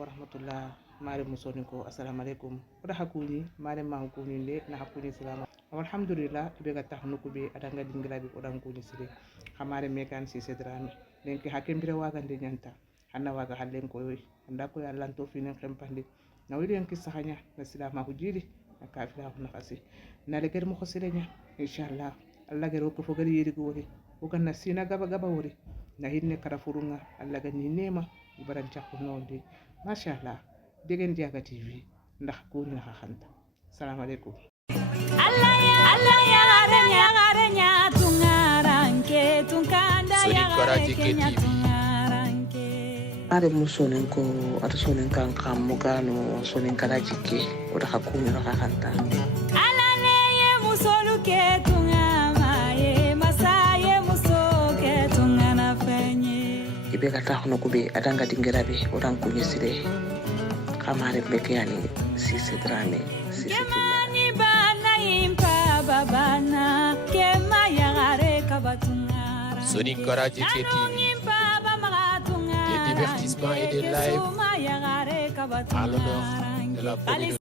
wa rahmatullah. Mare musoni ko assalamu alaikum. Oda hakuni mare ma hakuni de na hakuni salama. Alhamdulillah ibe ga tahnu ko be adanga dingira bi odan kuni sire. Hamare mekan si sedrani. Den ki hakembire waga de nyanta. Hanna waga hallen ko yoy. Anda ko yalla to finen khempandi. Na wiri en kisahanya na silama ko jiri na kafira ko nakasi. Na le ger mo khosirenya inshallah. Allah gero ko fogari yiri ko wori. O ganna sina gaba wori. Na hinne karafurunga Allah ga ni nema ibaran chakko nondi. Mashallah. Degen Diaga TV ndax ko ñu xaxanta assalamu alaykum Allah ya garanya tungaranke tunkanda ya garanya tungaranke are musonen ko ata sonen kan kam mo gano sonen kala jike o da ko ñu xaxanta Allah ne ye musolu ke tungama ye masaye musoke tungana fenye ibe ka taxno ko be adanga dingirabe o dan ko nyesire Kamare Bekiani, Sisi Drame, Sisi Kimani Bana Impa Babana, Kema Yagare Kabatungara. Sonic Karaji TV. Des divertissements et des lives à l'honneur de la communauté.